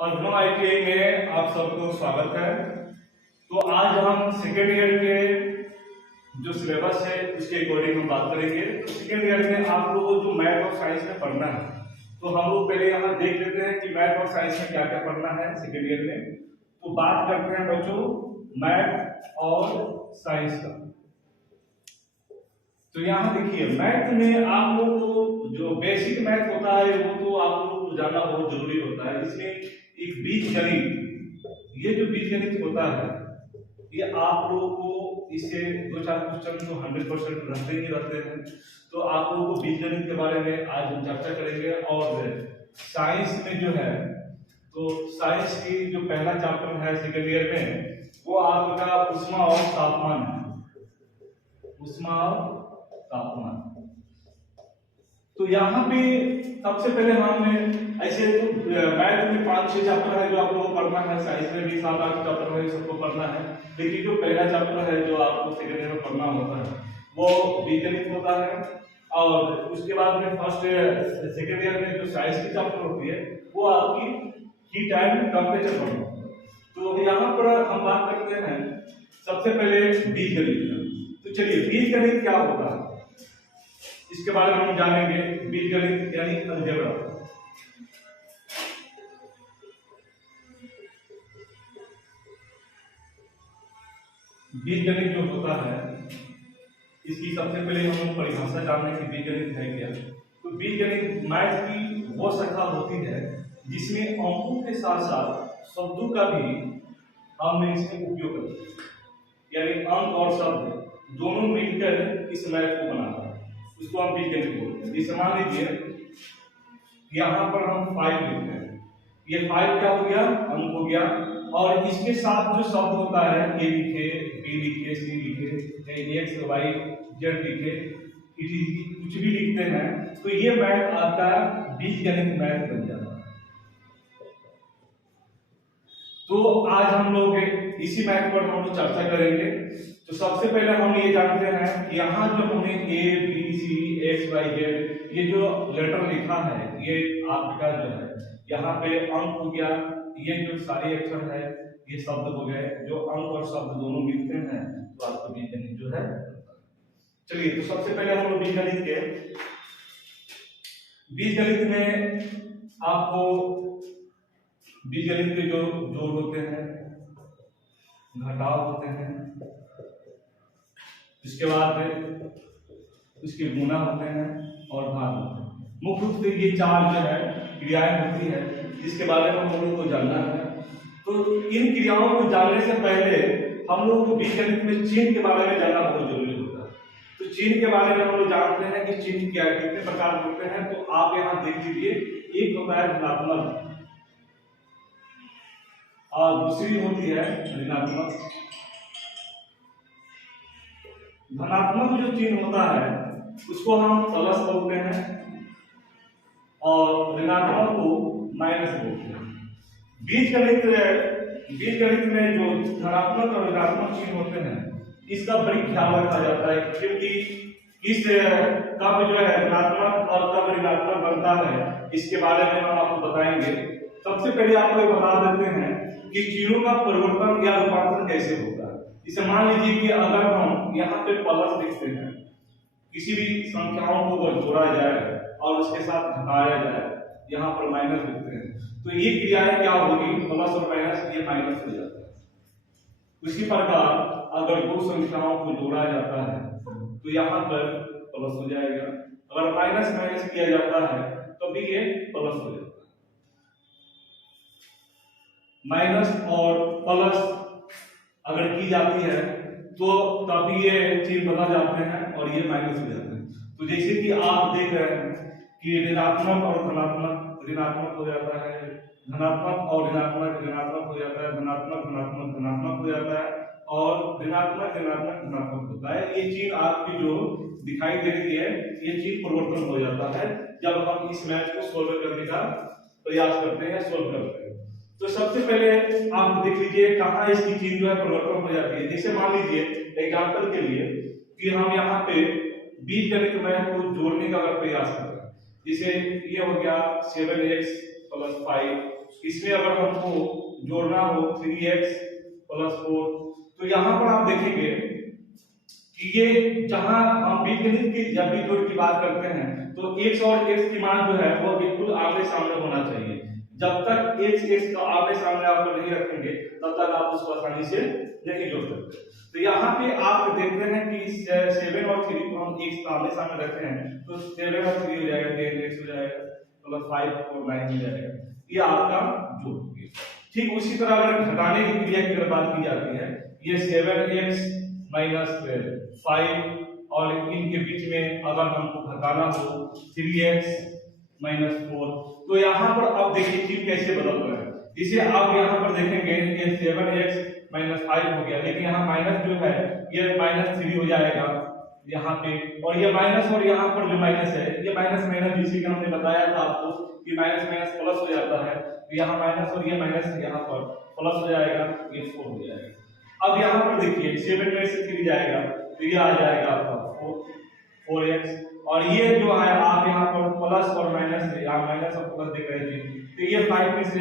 अभिनव ITI में आप सबको स्वागत है। तो आज हम सेकेंड ईयर के जो सिलेबस है उसके अकॉर्डिंग हम बात करेंगे। तो सेकेंड ईयर में आप लोगों को जो मैथ और साइंस में पढ़ना है, तो हम लोग पहले यहाँ देख लेते हैं कि मैथ और साइंस में क्या क्या पढ़ना है सेकेंड ईयर में। तो बात करते हैं बच्चों मैथ और साइंस का। तो यहाँ देखिए मैथ में आप लोगों को जो बेसिक मैथ होता है वो तो आप लोगों को जानना बहुत जरूरी होता है। इसमें एक बीजगणित, ये जो बीजगणित होता है ये आप लोगों को इससे दो चार क्वेश्चन तो 100% रहते ही रहते हैं। तो आप लोगों को बीजगणित के बारे में आज हम चर्चा करेंगे। और साइंस में जो है तो साइंस की जो पहला चैप्टर है सेकेंड ईयर में वो आपका ऊष्मा और तापमान है। ऊष्मा और तापमान। तो यहाँ पे सबसे पहले हमने ऐसे तो मैथ में 5-6 चैप्टर है जो आप लोगों को पढ़ना है, साइंस में भी 7-8 चैप्टर है सबको पढ़ना है। लेकिन जो पहला चैप्टर है जो आपको सेकेंड ईयर में पढ़ना होता है वो बीजगणित होता है। और उसके बाद में फर्स्ट सेकेंड ईयर में जो साइंस की चैप्टर होती है वो आपकी हीट एंड टेम्परेचर पढ़ना होता है। तो यहाँ पर हम बात करते हैं सबसे पहले बीजगणित। तो चलिए बीजगणित क्या होता है इसके बारे में हम जानेंगे। बीजगणित यानी अलजेब्रा। बीजगणित जो होता है इसकी सबसे पहले हम लोग परिभाषा जानने की बीजगणित है क्या। तो बीजगणित मैथ की वो शाखा होती है जिसमें अंकों के साथ साथ शब्दों का भी हमने इसमें उपयोग करते हैं। यानी अंक और शब्द दोनों मिलकर इस मैथ को बनाता है, उसको हम बीजगणित बोलते हैं। जैसे मान लीजिए यहाँ पर हम 5 लिखते हैं, ये 5 क्या हो गया, अंक हो गया। और इसके साथ जो शब्द होता है ए लिखे, बी लिखे, सी लिखे, एक्स वाई जेड लिखे, कुछ भी लिखते हैं तो ये मैथ आपका बीजगणित मैथ बन जाता है। तो आज हम लोग इसी मैथ पर हम लोग चर्चा करेंगे। तो सबसे पहले हम ये जानते हैं कि यहाँ जो हमने A B C X Y Z ये जो लेटर लिखा है ये आपका जो है यहाँ पे अंक हो गया, ये जो सारे अक्षर है ये शब्द हो गए। जो अंक और शब्द दोनों मिलते हैं तो आपको बीजगणित जो है। चलिए तो सबसे पहले हम लोग बीजगणित में आपको बीजगणित के जो जोड़ होते हैं, घटाव होते हैं, इसके बाद उसके गुना होते हैं और भाग होते हैं। मुख्य रूप से ये 4 जो है क्रियाएं होती है जिसके बारे में हम लोग को जानना है। तो इन क्रियाओं को जानने से पहले हम लोग को बीजगणित में चिन्ह के बारे में जानना बहुत जरूरी होता है। तो चिन्ह के बारे में हम लोग जानते हैं कि चिन्ह क्या कितने प्रकार होते हैं। तो आप यहाँ देख लीजिए, एक होता है धनात्मक और दूसरी होती है ऋणात्मक। धनात्मक जो चिन्ह होता है उसको हम प्लस बोलते हैं और ऋणात्मक को माइनस बोलते हैं। बीजगणित में जो धनात्मक और ऋणात्मक चिन्ह होते हैं इसका बड़ी ख्याल रखा जाता है, क्योंकि इस कब जो है धनात्मक और कब ऋणात्मक बनता है इसके बारे में हम आपको बताएंगे। सबसे पहले आपको बता देते हैं कि चिन्हों का परिवर्तन या रूपांतरण कैसे होता है। इसे मान लीजिए कि अगर हम यहाँ पे प्लस लिखते हैं, किसी भी संख्याओं को अगर जोड़ा जाए और उसके साथ घटाया जाए, यहाँ पर माइनस लिखते हैं, तो ये क्रियाएं क्या होगी, प्लस और माइनस ये माइनस हो जाता है। उसी प्रकार अगर दो संख्याओं को जोड़ा जाता है तो यहाँ पर प्लस हो जाएगा, अगर माइनस माइनस किया जाता है तो भी ये प्लस हो जाता है। माइनस और प्लस अगर की जाती है तो तभी ये चिन्ह बदल जाते हैं और ये माइनस हो जाते हैं। तो जैसे कि आप देख रहे हैं कि ऋणात्मक और धनात्मक, ऋणात्मक हो जाता है, धनात्मक और ऋणात्मक हो जाता है, धनात्मक हो जाता है और ऋणात्मक होता है। ये चिन्ह आपकी जो दिखाई दे रही है ये चिन्ह परिवर्तन हो जाता है जब हम इस मैथ को सोल्व करने का प्रयास करते हैं, सोल्व करते हैं। तो सबसे पहले आप देख लीजिए कहाँ इसकी चीज जो है परिवर्तन हो जाती है। जैसे मान लीजिए एग्जांपल के लिए कि हम यहाँ पे बीजगणित मैथ को जोड़ने का अगर प्रयास कर रहे हैं, जैसे ये हो गया 7x + 5 इसमें अगर हमको जोड़ना हो 3x प्लस 4, तो यहाँ पर आप देखेंगे कि ये जहां हम बीजगणित की जब भी जोड़ की बात करते हैं तो x और x की मान जो है वो बिल्कुल आमने सामने होना चाहिए। जब तक x का आमने सामने आप नहीं रखेंगे तब तक आप उसको आसानी से नहीं जोड़ सकते। तो यहाँ पे आप देखते हैं कि 7 और 3 को हम x का आमने सामने रखते हैं तो 7 और 3 हो जाएगा 10x हो जाएगा प्लस 5 और 9 हो जाएगा, ये आपका जोड़ हो गया। ठीक उसी तरह अगर घटाने की क्रिया की बात की जाती है, ये 7x माइनस 5 और इनके बीच में अगर हमको घटाना हो 3x माइनस 4, तो यहाँ पर अब देखिए चीज कैसे बदल रहा है। इसे आप यहाँ पर देखेंगे ये 7x माइनस 5 हो गया, लेकिन यहाँ माइनस जो है ये माइनस 3 हो जाएगा यहाँ पे, और ये माइनस और यहाँ पर जो माइनस है ये माइनस माइनस जिसे हमने बताया था आपको कि माइनस माइनस प्लस हो जाता है, तो यहाँ माइनस और ये माइनस यहाँ पर प्लस हो जाएगा, ये 4 हो जाएगा। अब यहाँ पर देखिए 7 में से 3 जाएगा तो ये आ जाएगा आपका 4x, और ये जो है आप यहाँ पर प्लस और माइनस यहाँ माइनस और प्लस देख रहे थे, तो ये 5 में से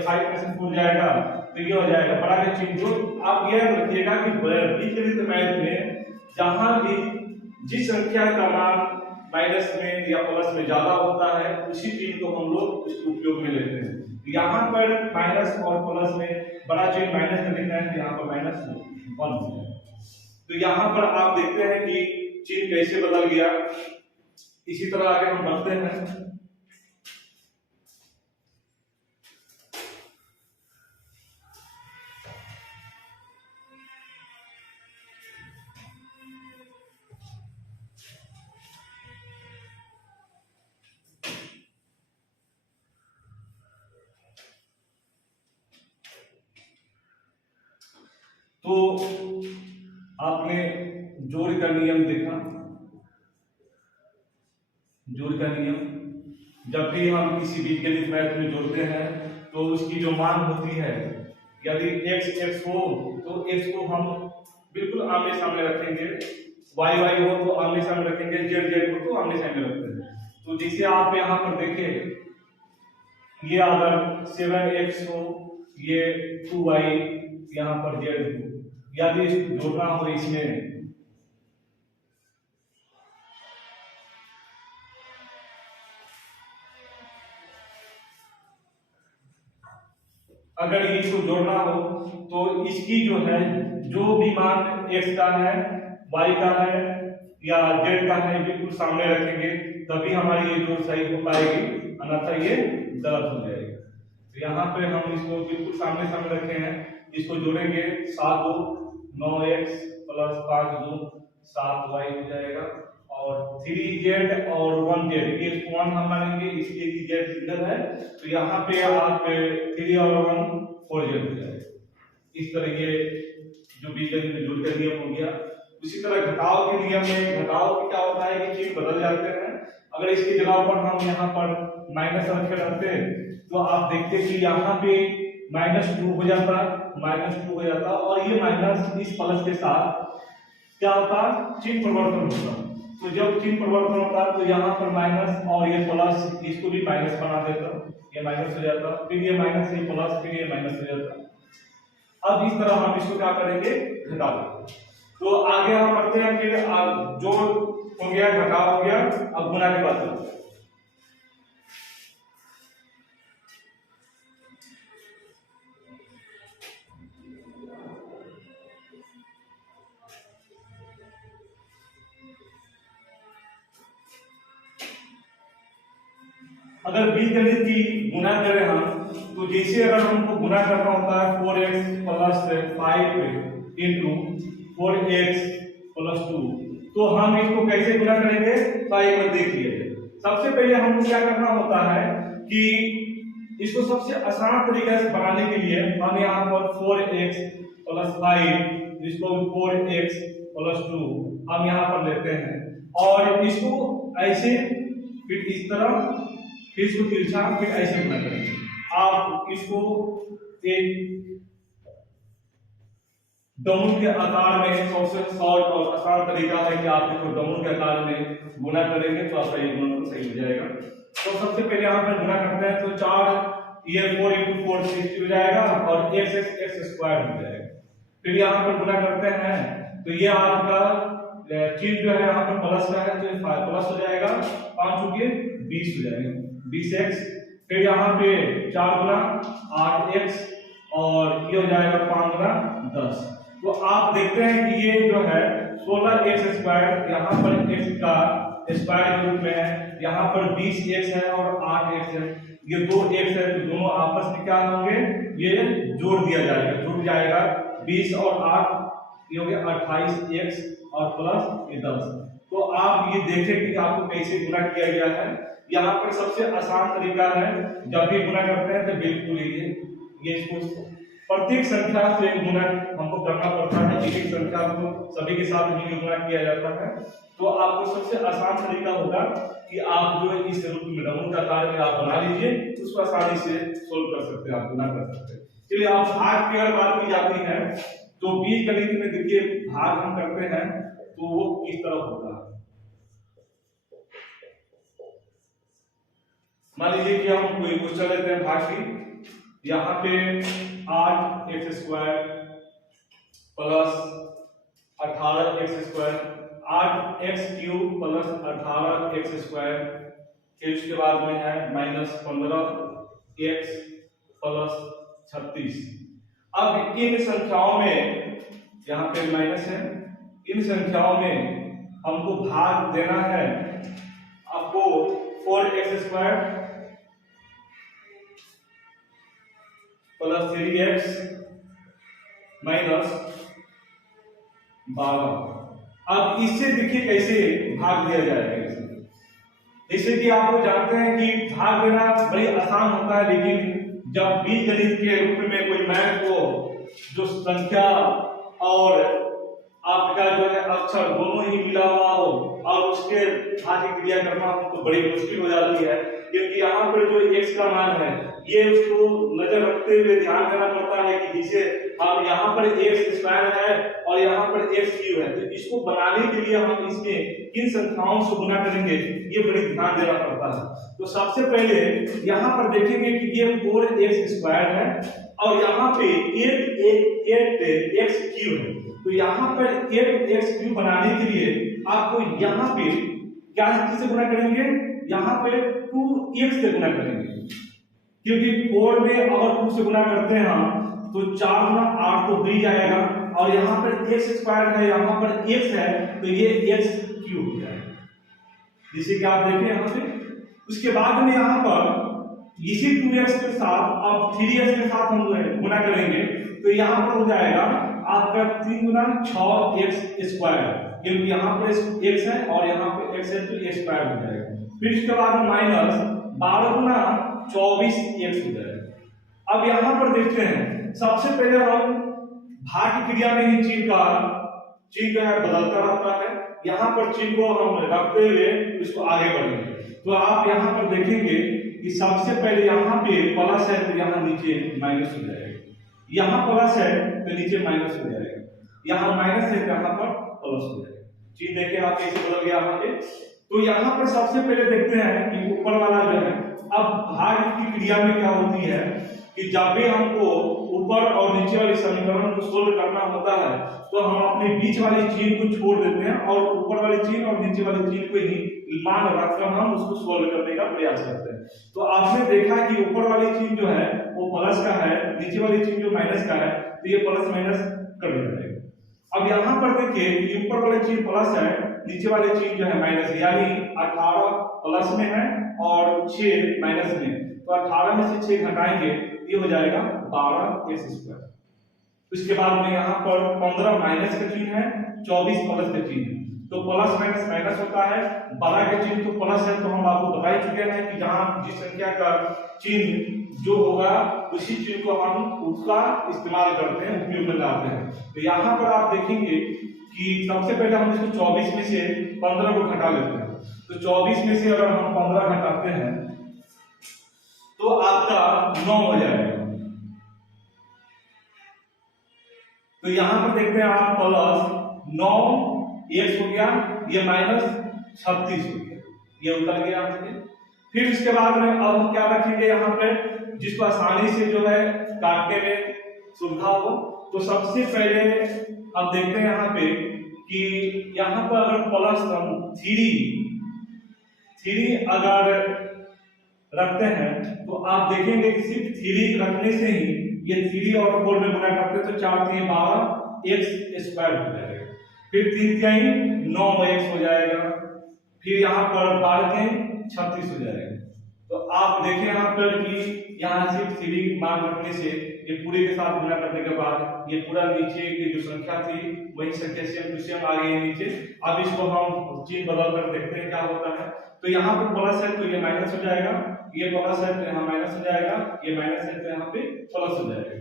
4 जाएगा तो ये हो जाएगा बड़ा का चिन्ह। जो आप ये रखिएगा कि बीजगणित मैथ में जहां भी जिस संख्या का मान माइनस में या प्लस में ज्यादा होता है उसी चिन्ह को हम लोग उसके उपयोग में लेते हैं। यहाँ पर माइनस और प्लस में बड़ा चिन्ह माइनस में लिखना है तो यहाँ पर -1 हो जाएगा। तो यहाँ पर आप देखते हैं कि चिन्ह कैसे बदल गया। इसी तरह आगे हम बढ़ते हैं। तो आपने जोड़ का नियम देखा। जोड़ का नियम जब भी हम किसी बीजगणित मैथ में जोड़ते हैं तो उसकी जो मान होती है, यदि x हो तो x को हम बिल्कुल आमने सामने रखेंगे, y हो तो आमने सामने रखेंगे, z हो तो आमने सामने रखते हैं। तो जैसे आप यहाँ पर देखें, ये अगर 7x हो, ये 2y यहाँ पर z हो, यदि जोड़ना हो इसमें अगर इसको जोड़ना हो तो इसकी जो है जो भी मान x का है, y का है या z का है बिल्कुल सामने रखेंगे, तभी हमारी ये जोड़ सही हो पाएगी, अन्यथा ये गलत हो जाएगी। तो यहाँ पे हम इसको बिल्कुल सामने सामने रखे हैं, इसको जोड़ेंगे 7 2 9x प्लस 5 2 7y हो जाएगा, और 3z और 1z ये 1 हम मानेंगे इसलिए कि z सिंगल है, तो यहाँ पे आप 3 और 1 4z हो जाएगा। इस तरह ये जो बीजगणित में जोड़ का नियम हो गया। उसी तरह घटाव के नियम में घटाव क्या होता है कि चिन्ह बदल जाते हैं। अगर इसकी जगह पर हम यहाँ पर माइनस रखे रहते तो आप देखते कि यहाँ पे -2 हो जाता, -2 हो जाता, और ये माइनस इस प्लस के साथ क्या होता, चिन्ह परिवर्तन होता। तो जब चिन्ह परिवर्तन होता तो यहाँ पर माइनस और ये प्लस, इसको भी माइनस बना देता, ये माइनस हो जाता, फिर ये माइनस ये प्लस, फिर ये माइनस हो जाता। अब इस तरह हम इसको क्या करेंगे, घटा देंगे। तो आगे हम बढ़ते हैं, फिर जोड़ हो गया, घटाव हो गया, अब गुणा की बात करते हैं। अगर बीजगणित की गुणा करें हम, तो जैसे अगर हमको गुणा करना होता है 4x plus 5 into 4x plus 2, तो हम इसको कैसे गुणा करेंगे, तो एक बार देखिए। सबसे पहले हमको क्या करना होता है कि इसको सबसे आसान तरीके से बनाने के लिए हम यहाँ पर 4x प्लस 5 इसको 4x प्लस 2 हम यहाँ पर लेते हैं, और इसको ऐसे फिर इस तरह, फिर इसको तिरछा, फिर ऐसे गुणा करेंगे। आप इसको एक डोमन के आकार में सबसे शॉर्ट और आसान तरीका है कि आप इसको डोमन के आकार में गुणा करेंगे तो आपका ये गुणन सही हो जाएगा। तो सबसे पहले यहाँ पर गुणा करते हैं, तो 4 ये 4 × 4 60 हो जाएगा और x स्क्वायर हो जाएगा। फिर यहाँ पर गुना करते हैं तो ये आपका चिन्ह जो है यहाँ पर प्लस का है तो ये प्लस हो जाएगा, 5 चुके 20 हो जाएगा, 20x। फिर यहाँ पे 4 गुना 8x और ये हो जाएगा 5 गुना 10। तो आप देखते हैं कि ये जो है 16x स्क्वायर यहाँ पर x का स्क्वायर के रूप में है, यहाँ पर 20x है और 8x है, ये 2x है तो दोनों आपस में क्या होंगे, ये जोड़ दिया जाएगा, जुड़ जाएगा 20 और 8 ये हो गया 28x और प्लस ये 10। तो आप ये देखें कि आपको कैसे गुना किया गया है। यहाँ पर सबसे आसान तरीका है, जब भी गुना करते हैं तो बिल्कुल ये इसको प्रत्येक संख्या से गुना हमको करना पड़ता है, एक एक संख्या को सभी के साथ मिलकर गुना किया जाता है। तो आपको सबसे आसान तरीका होगा कि आप जो इस रूप में डबल का कार्य में आप बना लीजिए, उसको आसानी से सोल्व कर सकते हैं, आप गुना कर सकते हैं। चलिए आप भाग की अगर बात की जाती है तो बीज गणित में देखिए भाग हम करते हैं तो वो किस तरह होता है। मान लीजिए कि हम कोई क्वेश्चन लेते हैं भाग की, यहाँ पे 8x square plus 18x square, 8x cube plus 18x square, फिर उसके बाद में है -15x प्लस 36। अब इन संख्याओं में यहाँ पे माइनस है, इन संख्याओं में हमको भाग देना है आपको 4x square plus 3x minus 12। अब इससे देखिए कैसे भाग दिया जाएगा। जैसे कि आप लोग जानते हैं कि भाग देना बड़ी आसान होता है, लेकिन जब बीज गणित के रूप में कोई मैथ को जो संख्या और आपका जो है अक्षर दोनों ही मिला हुआ हो और उसके भाग की क्रिया करना तो बड़ी मुश्किल हो जाती है, क्योंकि यहाँ पर जो x का मान है ये उसको नजर रखते हुए ध्यान देना पड़ता है कि जैसे हम यहाँ पर x स्क्वायर है और यहाँ पर x क्यूब है, तो इसको बनाने के लिए हम इसमें किन संख्याओं से गुना करेंगे ये बड़ी ध्यान देना पड़ता है। तो सबसे पहले यहाँ पर देखेंगे कि ये 4x स्क्वायर है और यहाँ पे 8x क्यूब है, तो यहाँ पर 8x क्यूब बनाने के लिए आपको यहाँ पे क्या से गुना करेंगे, यहाँ पे 2x से गुना करेंगे, क्योंकि 4 में अगर 2 से गुना करते हैं हम तो 4 गुना 8 तो हो ही जाएगा और यहाँ पर x स्क्वायर है, यहाँ पर x है तो ये x क्यूब हो जाएगा, जिसे कि आप देखें यहाँ पे। उसके बाद में यहाँ पर इसी 2x के साथ अब 3x के साथ हम गुना करेंगे तो यहाँ पर हो जाएगा आपका 3 गुना 6x स्क्वायर, क्योंकि यहाँ पर x है और यहाँ पे x है तो x स्क्वायर हो जाएगा। फिर उसके बाद माइनस 12 गुना 24x हो जाएगा। अब यहाँ पर देखते हैं, सबसे पहले हम भाग की क्रिया में ही चिन्ह जो है बदलता रहता है, यहाँ पर चिन्ह को हम रखते हुए इसको आगे बढ़ेंगे। तो आप यहाँ पर देखेंगे कि सबसे पहले यहाँ पे प्लस है तो यहाँ नीचे माइनस हो जाएगा, यहाँ प्लस है तो नीचे माइनस हो जाएगा, यहाँ माइनस है तो यहाँ पर प्लस हो जाएगा। चिन्ह देखिए आप कैसे बदल गया यहाँ पे। तो यहाँ पर सबसे पहले देखते हैं कि ऊपर वाला जो है, अब भाग की क्रिया में क्या होती है कि जब भी हमको ऊपर और नीचे वाले समीकरण को सोल्व करना होता है तो हम अपने बीच वाली चिन्ह को छोड़ देते हैं और ऊपर वाले चिन्ह और नीचे वाले चिन्ह को ही मान रखकर हम उसको सोल्व करने का प्रयास करते हैं। तो आपने देखा कि ऊपर वाली चिन्ह जो है वो प्लस का है, नीचे वाली चिन्ह जो माइनस का है, तो ये प्लस माइनस कर दिया जाएगा। अब यहाँ पर देखिए कि ऊपर वाले चिन्ह प्लस है, नीचे वाले चिन्ह जो है माइनस, यानी 18 प्लस में है और 6 माइनस में, तो 18 में से 6 घटाएंगे ये हो जाएगा 12x स्क्वायर। उसके बाद में यहाँ पर 15 माइनस का चिन्ह है, 24 प्लस का चिन्ह है, तो प्लस माइनस माइनस होता है, 12 का चिन्ह तो प्लस है, तो हम आपको बता ही चुके हैं कि जहाँ जिस संख्या का चिन्ह जो होगा उसी चिन्ह को हम उसका इस्तेमाल करते हैं, उपयोग में लाते हैं। तो यहाँ पर आप देखेंगे कि सबसे पहले हम इसको 24 में से 15 को घटा लेते हैं, तो 24 में से अगर हम 15 घटाते हैं तो आपका 9 हो जाएगा। तो यहां पर देखते हैं आप प्लस 9x हो गया, ये माइनस 36 हो गया, ये उतर गया। फिर इसके बाद में अब हम क्या रखेंगे यहाँ पे जिसको आसानी से जो है काटने में सुविधा हो। तो सबसे पहले अब देखते हैं यहाँ पे कि यहाँ पर अगर प्लस हम थ्री अगर रखते हैं तो आप देखेंगे कि सिर्फ थ्री रखने से ही ये 3 और 4 में गुना करते हैं तो 4 3 12 x स्क्वायर हो जाएगा। फिर 3 3 9x हो जाएगा। फिर यहाँ पर 12 3 36 हो जाएगा। तो आप देखें यहाँ पर कि यहाँ सिर्फ 3 मान रखने से ये पूरे के साथ गुना करने के बाद ये पूरा नीचे की जो संख्या थी वही संख्या सेम टू सेम आ गई है नीचे। अब इसको हम चिन्ह बदल कर देखते हैं क्या होता है। तो यहाँ पर प्लस है तो ये माइनस हो जाएगा, ये प्लस है तो यहाँ माइनस हो जाएगा, ये माइनस है तो यहाँ पे प्लस हो जाएगा।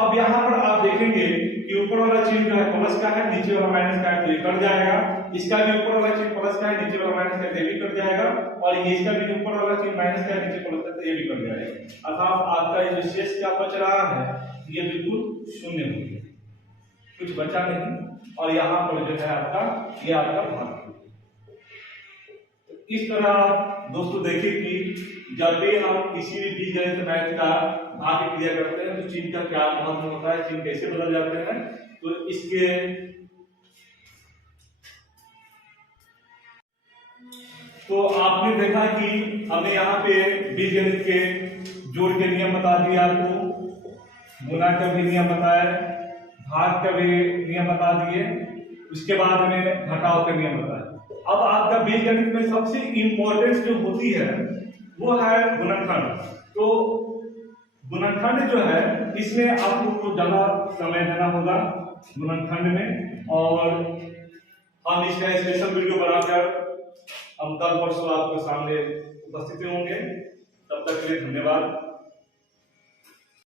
अब यहाँ पर आप देखेंगे कि ऊपर वाला चिन्ह जो है प्लस का है, नीचे वाला माइनस का है तो ये कट जाएगा। इसका भी ऊपर वाला चिन्ह प्लस का है, नीचे वाला माइनस का है तो ये भी कट जाएगा। और ये इसका भी ऊपर वाला चिन्ह माइनस का है, नीचे प्लस का है तो ये भी कट जाएगा। अर्थात आपका ये जो शेष क्या बच रहा है ये बिल्कुल शून्य हो गया, कुछ बचा नहीं। और यहाँ पर जो है आपका ये आपका भाग। इस तरह दोस्तों देखिए कि जब भी हम किसी भी बीजगणित मैथ का भाग क्रिया करते हैं तो चिन्ह का क्या महत्व होता है, चिन्ह कैसे बदल जाते हैं। तो इसके तो आपने देखा कि हमने यहाँ पे बीजगणित के जोड़ के नियम बता दिए आपको, गुणा का भी नियम बताया, भाग का भी नियम बता दिए, उसके बाद में घटाव का नियम बताया। अब आपका बीजगणित में सबसे इंपॉर्टेंट जो होती है वो है गुणनखंड। तो गुणनखंड जो है इसमें आपको ज्यादा समय देना होगा गुणनखंड में। और हम इसका स्पेशल वीडियो बनाकर हम कल परसों आपके सामने उपस्थित होंगे। तब तक के लिए धन्यवाद।